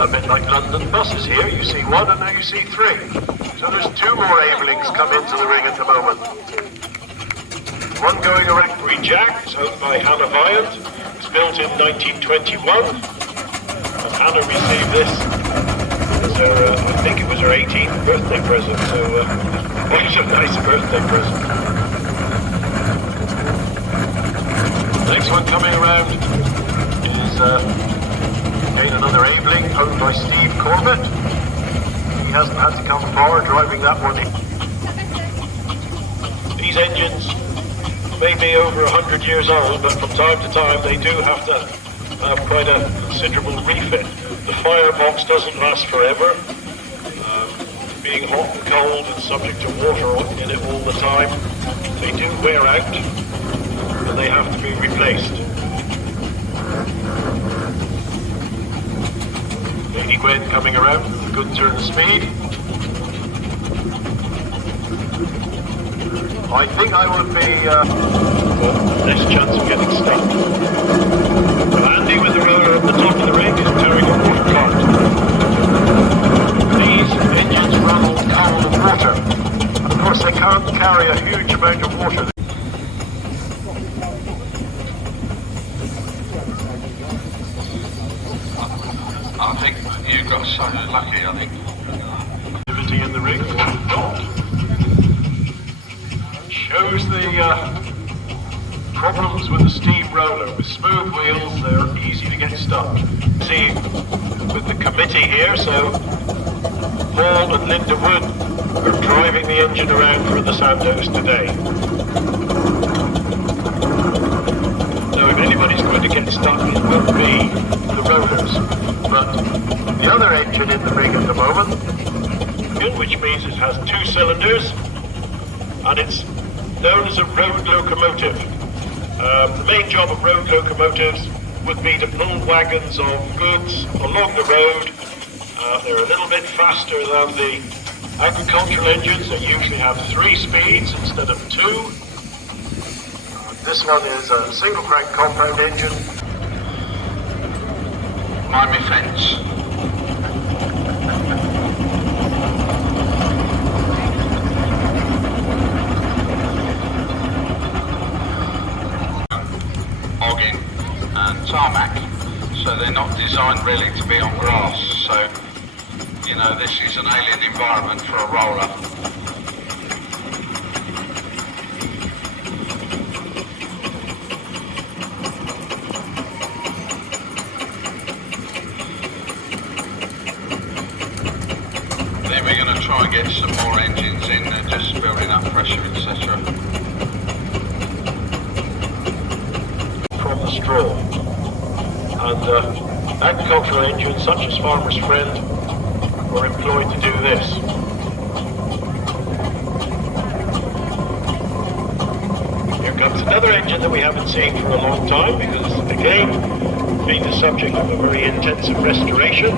A bit like London buses here, you see one and now you see three. So there's two more Avelings come into the ring at the moment. One going around Jack, it's owned by Hannah Viant. It's built in 1921. And Hannah received this as her, I think it was her 18th birthday present, so it's a nice birthday present. Next one coming around is again another Aveling owned by Steve Corbett. He hasn't had to come far driving that one in. These engines may be over 100 years old, but from time to time they do have to have quite a considerable refit. The firebox doesn't last forever, being hot and cold and subject to water in it all the time. They do wear out and they have to be replaced. Lady Gwen coming around with a good turn of speed. I think I would be less chance of getting stuck. But Andy with the roller at the top of the ring is carrying a water cart. These engines run on coal and water. And of course they can't carry a huge amount of water. I think you got so lucky, I think. Activity in the ring or not. Shows the problems with the steam roller. With smooth wheels, they're easy to get stuck. See, with the committee here, so Paul and Linda Wood are driving the engine around for the Sandoz today. So if anybody's going to get stuck, it will be the rollers. But the other engine in the ring at the moment, which means it has two cylinders, and it's known as a road locomotive. The main job of road locomotives would be to pull wagons of goods along the road. They're a little bit faster than the agricultural engines. They usually have 3 speeds instead of 2. This one is a single crank compound engine. Mind me fence. And tarmac, so they're not designed really to be on grass, so you know this is an alien environment for a roller. Then we're going to try and get some more engines in, they're just building up pressure, etc. From the straw, and agricultural engines such as Farmer's Friend were employed to do this. Here comes another engine that we haven't seen for a long time because again being the subject of a very intensive restoration.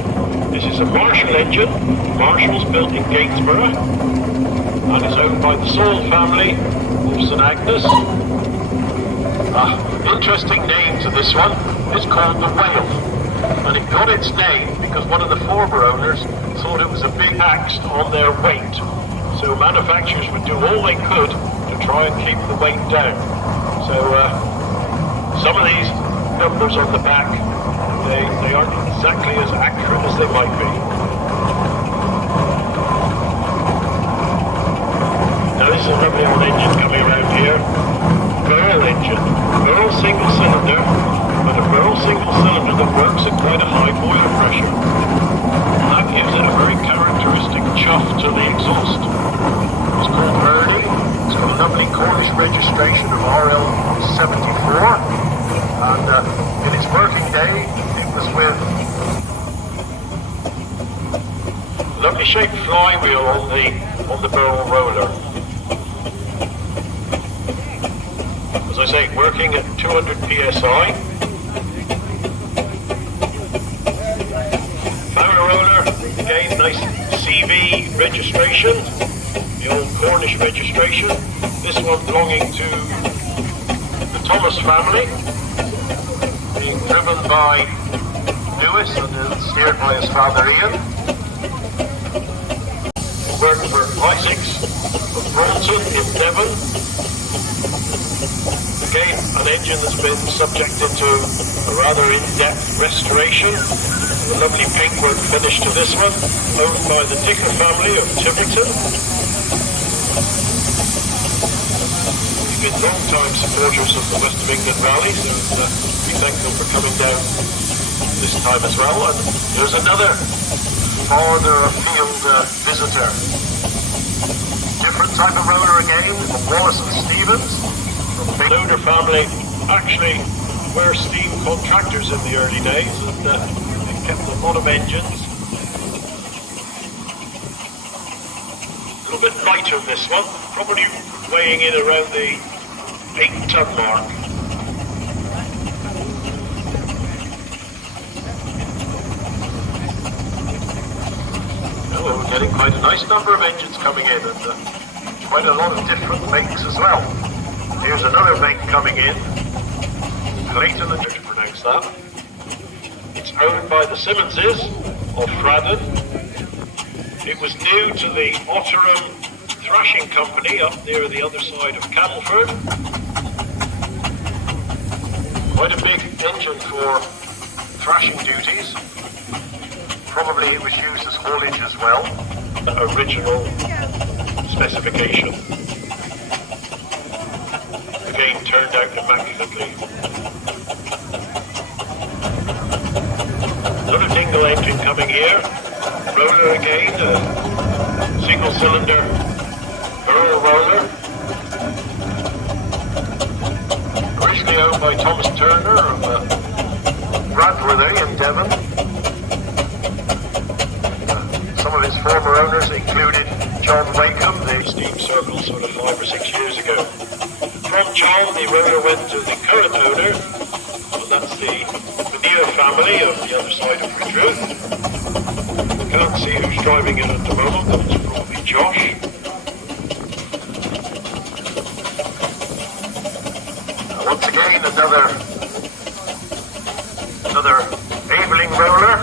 This is a Marshall engine. Marshall's built in Gainsborough and is owned by the Saul family of St Agnes. Interesting name to this one. It's called the Whale, and it got its name because one of the former owners thought it was a big tax on their weight. So manufacturers would do all they could to try and keep the weight down. So some of these numbers on the back, they aren't exactly as accurate as they might be. Now this is a lovely old engine coming around here. Burl engine, Burl single cylinder, but a Burl single cylinder that works at quite a high boiler pressure. That gives it a very characteristic chuff to the exhaust. It's called Ernie. It's got a lovely Cornish registration of RL74, and in its working day it was with a lovely shaped flywheel on the Burl roller. As I say, working at 200 psi. Power roller, again, nice CV registration, the old Cornish registration. This one belonging to the Thomas family, being driven by Lewis and is steered by his father Ian. Worked for Isaacs of Bronson in Devon. Again, an engine that's been subjected to a rather in-depth restoration. A lovely paintwork finish to this one, owned by the Dicker family of Tiverton. We've been long-time supporters of the West of England rally, so we thank them for coming down this time as well. And there's another farther afield visitor. Different type of roller again, from Wallace and Stevens. The Loader family actually were steam contractors in the early days, and they kept a lot of engines. A little bit lighter this one, probably weighing in around the 8-ton mark. Well, we're getting quite a nice number of engines coming in, and quite a lot of different makes as well. Here's another make coming in. Clayton, how to pronounce that. It's owned by the Simmonses of Fradden. It was new to the Otterham Thrashing Company up near the other side of Camelford. Quite a big engine for thrashing duties. Probably it was used as haulage as well. Original specification. Again, turned out immaculately. Another dingle engine coming here. Roller again, a single cylinder Earl roller. Originally owned by Thomas Turner of Bradworthy in Devon. Some of his former owners included John Wakeham, the steam circle sort of 5 or 6 years ago. From John, the roller went to the current owner, and that's the Near family of the other side of Redruth. Can't see who's driving it at the moment, that's probably Josh. Once again, another Aveling roller,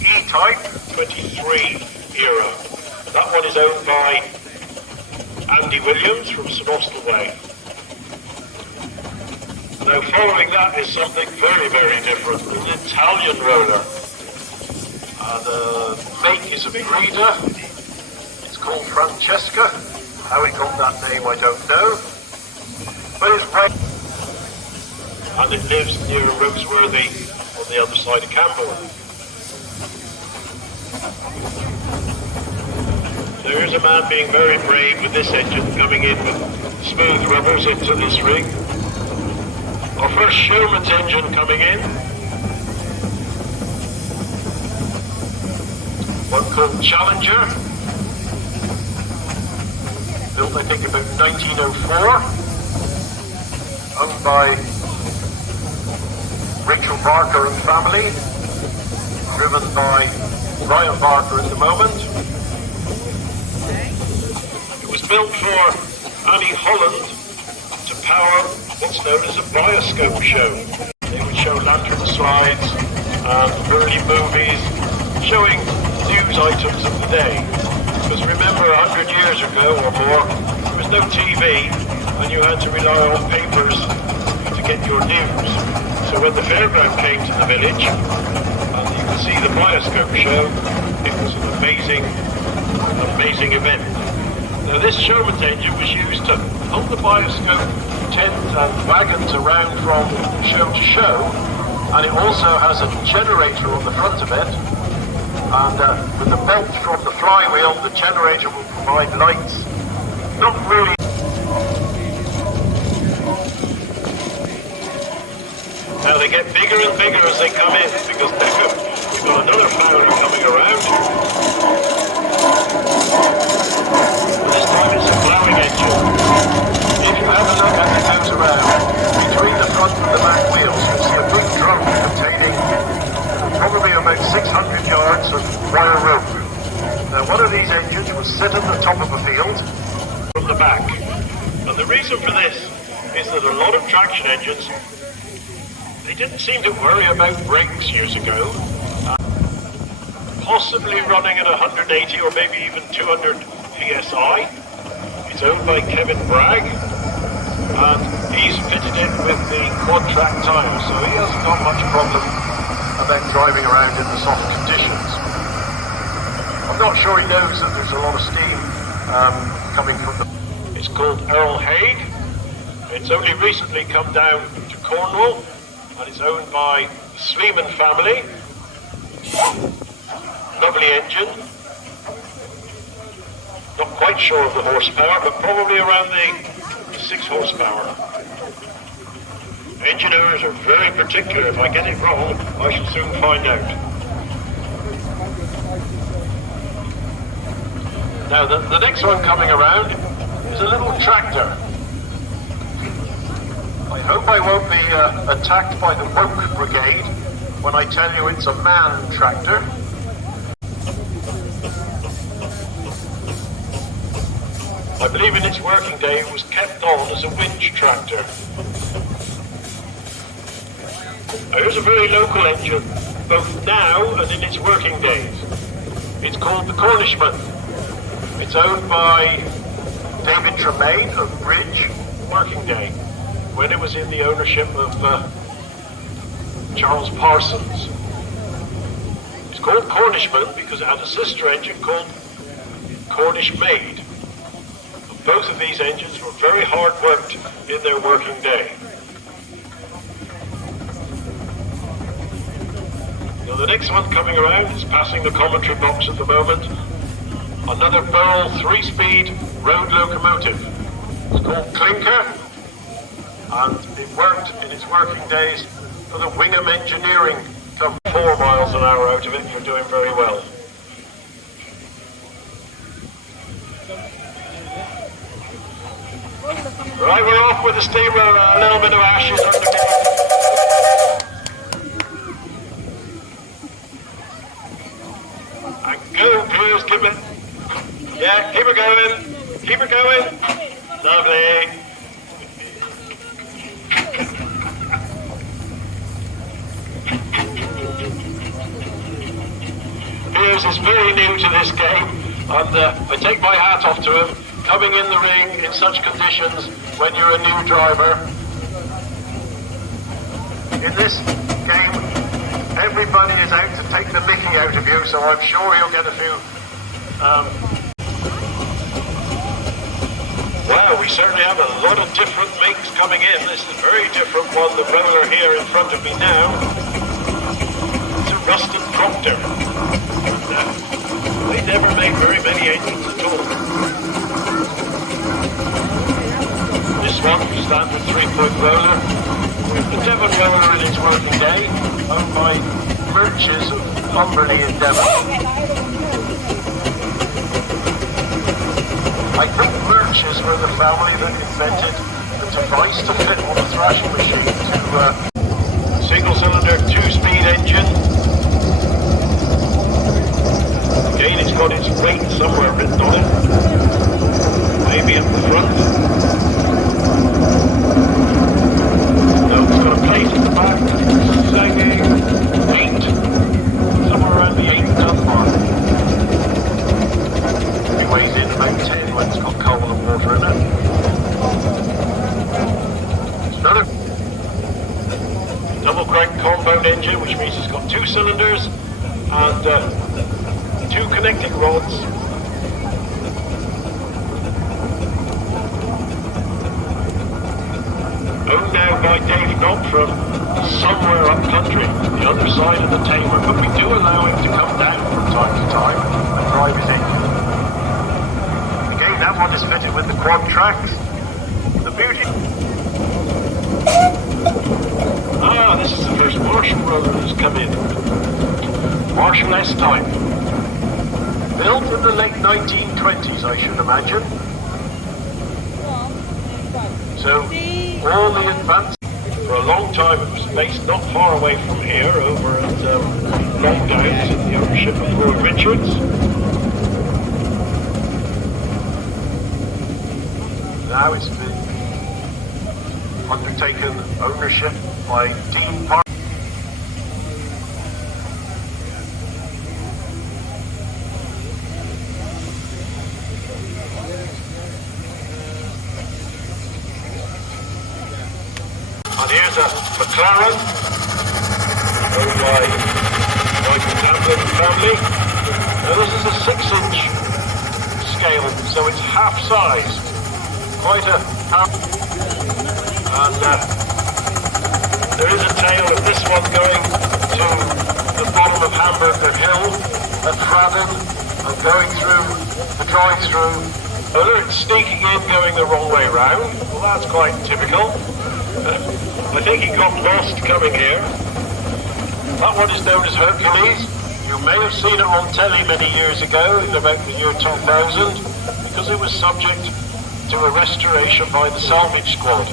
E-type, 23 era. That one is owned by Andy Williams from St Austell Way. Now following that is something very, very different, an Italian roller. The make is a breeder. It's called Francesca. How it got that name I don't know. But it's right. And it lives near Roseworthy on the other side of Campbell. There is a man being very brave with this engine coming in with smooth rubbers into this rig. Our first Showman's engine coming in. One called Challenger. Built I think about 1904. Owned by Rachel Barker and family. Driven by Ryan Barker at the moment. It was built for Annie Holland to power what's known as a bioscope show. They would show lantern slides and early movies showing news items of the day. Because remember, 100 years ago or more, there was no TV and you had to rely on papers to get your news. So when the fairground came to the village, and you could see the bioscope show, it was an amazing event. Now this Showman's engine was used to hold the bioscope tent and wagons around from show to show, and it also has a generator on the front of it, and with the belt from the flywheel, the generator will provide lights. Not really. Now they get bigger and bigger as they come in, because we've got another fouler coming around. This time it's a ploughing engine. If you have a look as it goes around, between the front and the back wheels, you'll see a big drum containing probably about 600 yards of wire rope. Now one of these engines was set at the top of a field from the back. And the reason for this is that a lot of traction engines They didn't seem to worry about brakes years ago. Possibly running at 180 or maybe even 200 PSI. It's owned by Kevin Bragg, and he's fitted it with the quad track tyres, so he hasn't got much problem about driving around in the soft conditions. I'm not sure he knows that there's a lot of steam coming from the... It's called Earl Haig. It's only recently come down to Cornwall, and it's owned by the Sleeman family. Lovely engine. Not quite sure of the horsepower, but probably around the 6 horsepower. Engineers are very particular. If I get it wrong, I shall soon find out. Now, the next one coming around is a little tractor. I hope I won't be attacked by the woke brigade when I tell you it's a man tractor. I believe in its working day it was kept on as a winch tractor. Now, here's a very local engine, both now and in its working days. It's called the Cornishman. It's owned by David Tremaine of Bridge, working day, when it was in the ownership of Charles Parsons. It's called Cornishman because it had a sister engine called Cornish Maid. Both of these engines were very hard worked in their working day. Now the next one coming around is passing the commentary box at the moment. Another Burrell 3-speed road locomotive. It's called Clinker, and it worked in its working days for the Wingham Engineering. Come 4 miles an hour out of it for doing very well. Right, we're off with the steamroller, a little bit of ashes underneath. And go, Piers, keep it. Yeah, keep it going. Keep it going. Lovely. Piers is very new to this game, and I take my hat off to him. Coming in the ring in such conditions when you're a new driver. In this game, everybody is out to take the mickey out of you, so I'm sure you'll get a few... Wow, we certainly have a lot of different makes coming in. This is a very different one, the roller here in front of me now. It's a rusted Proctor. They never made very many engines at all. This one, standard 3-point roller, with the Devon roller in its working day, owned by Murches of Umberley in Devon. I think Murches were the family that invented the device to fit on a thrashing machine to single-cylinder 2-speed engine. Again, it's got its weight somewhere written on it. Maybe at the front. No, it's got a plate at the back, saying 8, somewhere around the 8-ton mark. It weighs in about 10 when it's got coal and water in it. It's another double crank compound engine, which means it's got 2 cylinders and 2 connecting rods. Owned now by Dave Knopp from somewhere up country, the other side of the Tamer, but we do allow him to come down from time to time and drive his engine. Again, that one is fitted with the quad tracks. The beauty... Ah, this is the first Marshall roller that's come in. Marshall S type. Built in the late 1920s, I should imagine. So, all the advances, for a long time it was based not far away from here, over at Longdowns in the ownership of Roy Richards. Now it's been undertaken ownership by Dean Park. And here's a McLaren, owned by Michael Tamblin family. Now this is a 6-inch scale, so it's half size. Quite a half. And there is a tale of this one going to the bottom of Hamburger Hill at Fradden and going through the drive-through. Whether it's sneaking in, going the wrong way round, well that's quite typical. I think he got lost coming here. That one is known as Hercules. You may have seen it on telly many years ago, in about the year 2000, because it was subject to a restoration by the salvage squad.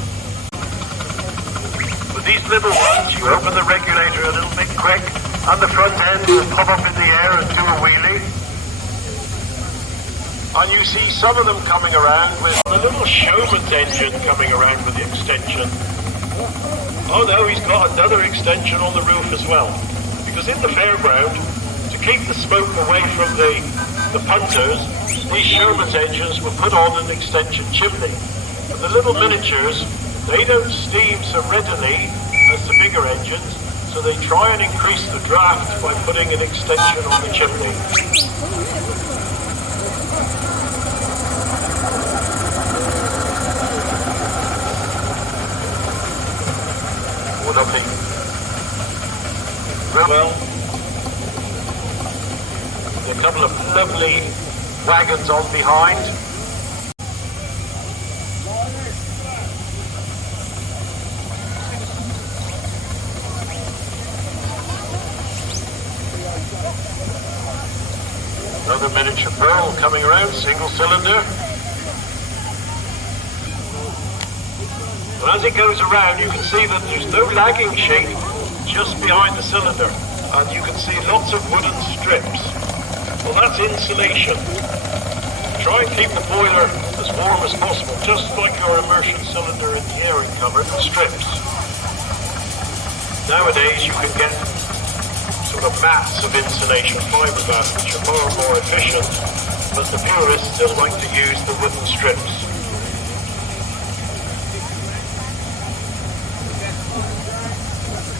With these little ones, you open the regulator a little bit quick, and the front end will pop up in the air and do a wheelie. And you see some of them coming around with a little Showman's engine coming around with the extension. Oh no, he's got another extension on the roof as well. Because in the fairground, to keep the smoke away from the punters, these Showman's engines were put on an extension chimney. But the little miniatures, they don't steam so readily as the bigger engines, so they try and increase the draft by putting an extension on the chimney. Lovely. Well, a couple of lovely wagons on behind. Another miniature Pearl coming around, single cylinder. As it goes around, you can see that there's no lagging sheet just behind the cylinder, and you can see lots of wooden strips. Well, that's insulation. Try and keep the boiler as warm as possible, just like your immersion cylinder in the airing cupboard with strips. Nowadays, you can get sort of mats of insulation fiberglass, which are far more efficient, but the purists still like to use the wooden strips.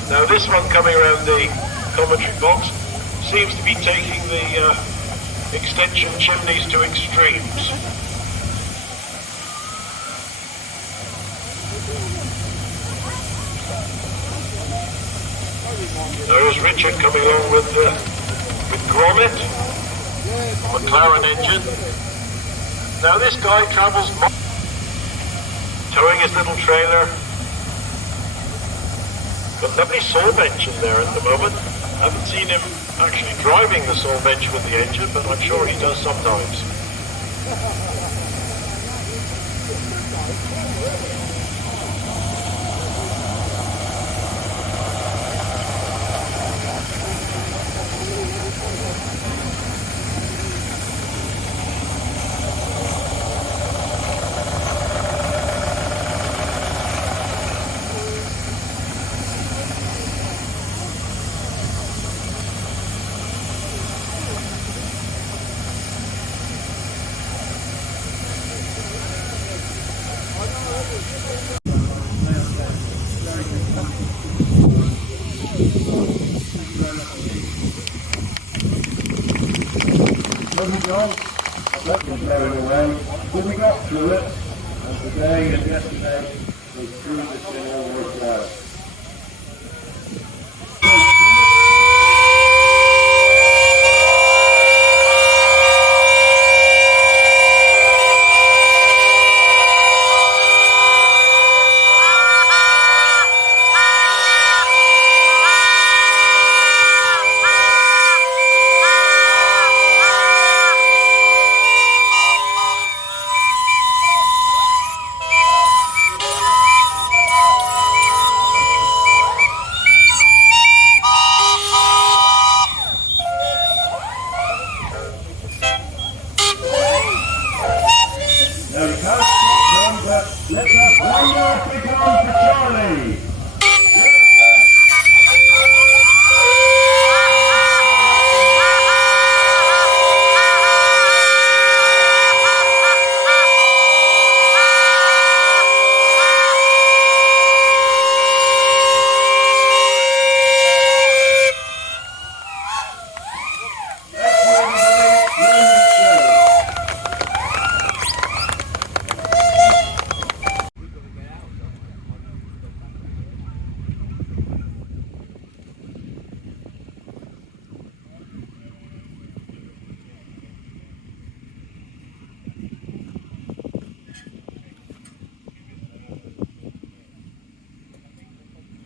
Now this one coming around the commentary box seems to be taking the extension chimneys to extremes. There's Richard coming along with Gromit, McLaren engine. Now this guy travels towing his little trailer. Got lovely saw bench in there at the moment. I haven't seen him actually driving the saw bench with the engine, but I'm sure he does sometimes. That was going away, but we got through it, and today and yesterday we proved this thing all worked out.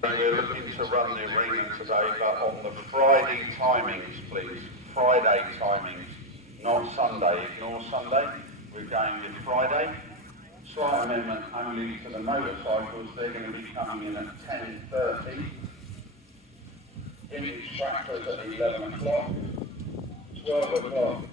We're looking to run the arena today, but on the Friday timings, please. Friday timings, not Sunday. Ignore Sunday. We're going with Friday. Slight amendment only to the motorcycles. They're going to be coming in at 10:30. Image tractors at 11 o'clock. 12 o'clock.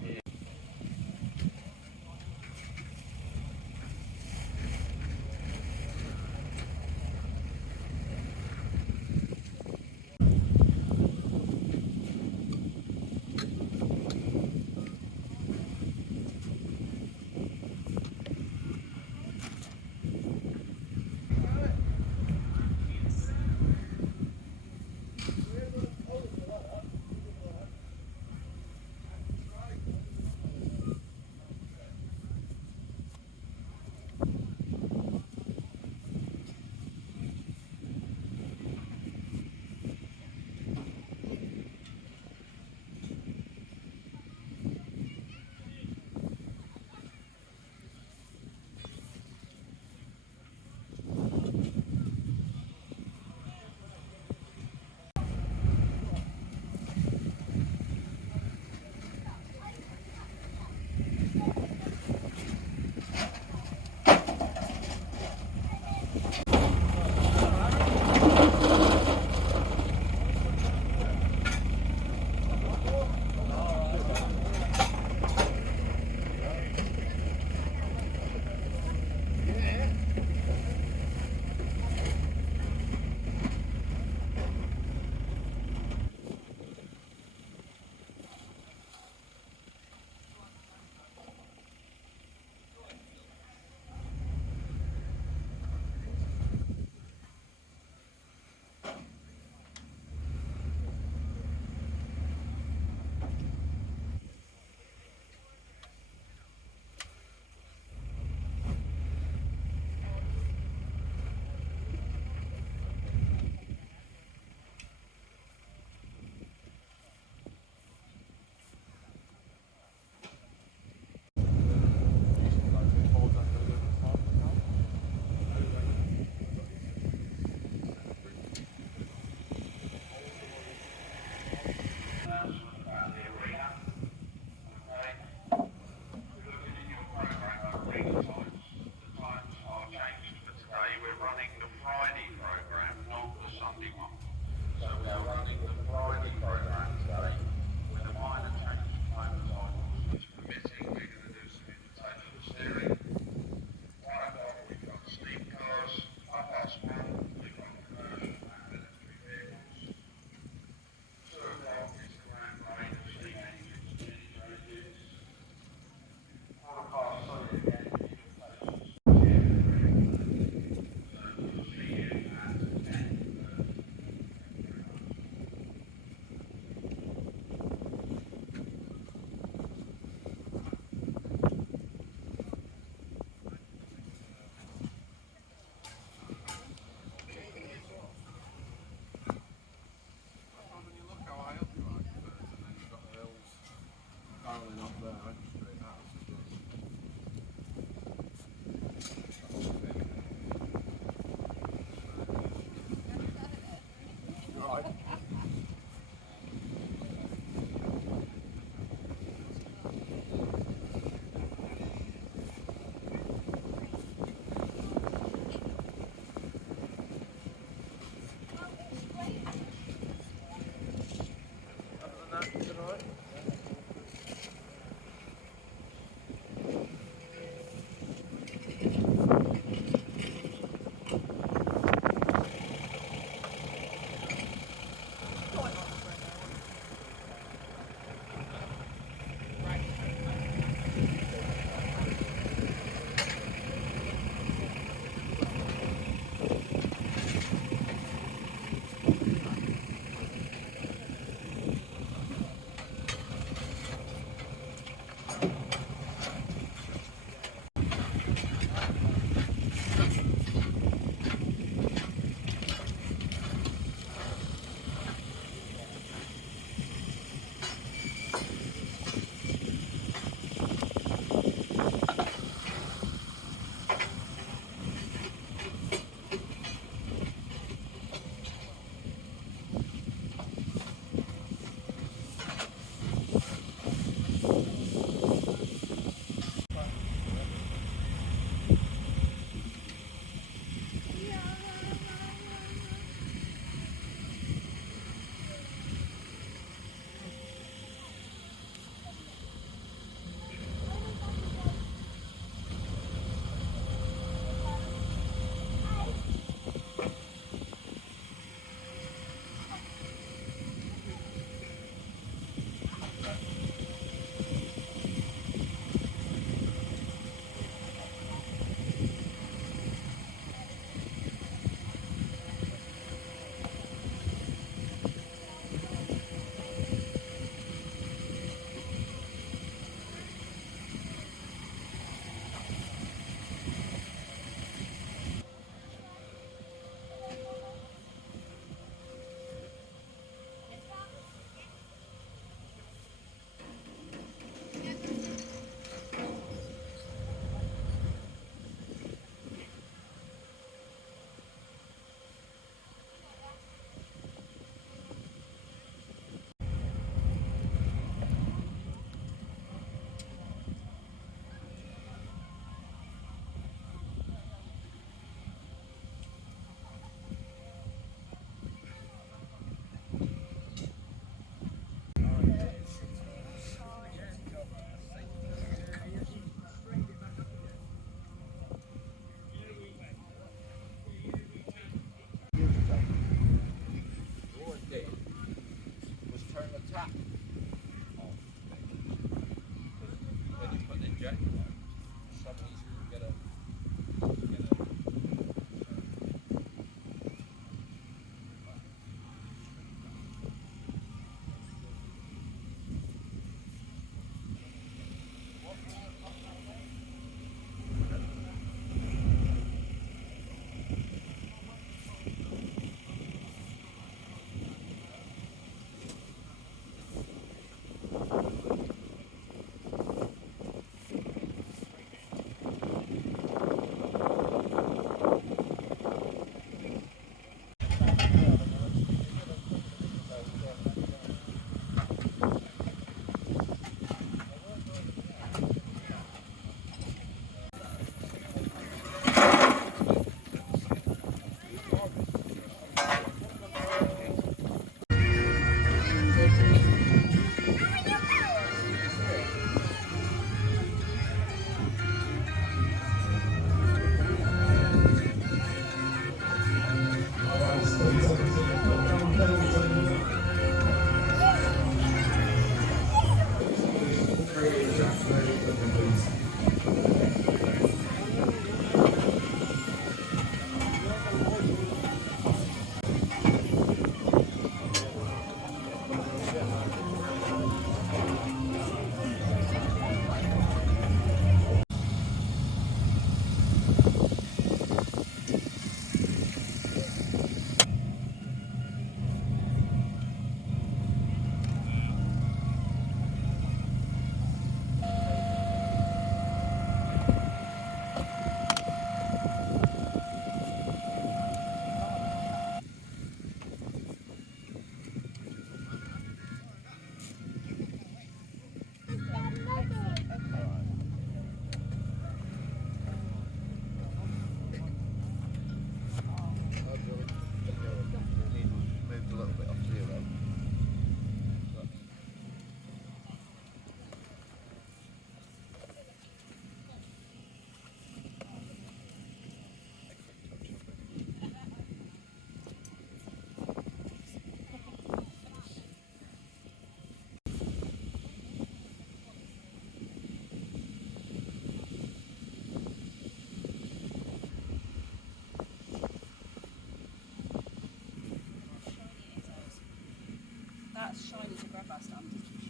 That's shiny to grab our stand.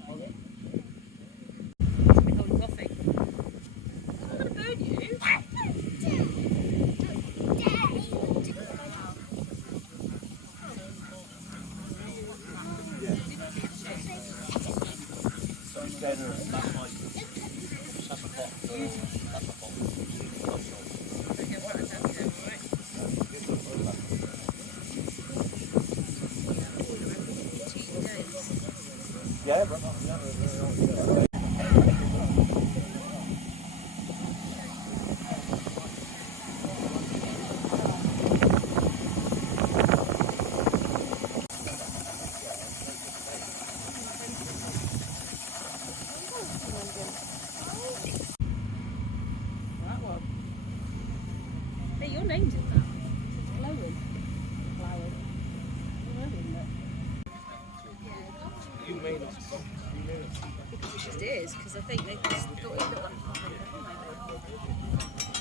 Shiny. Somebody holding coffee. I'm not going to burn you. Yeah, That one. Hey, your name's in that. It's glowing. Flowers. Glowing, look. you made us. Because it just is, because I think they just thought it looked like a maybe.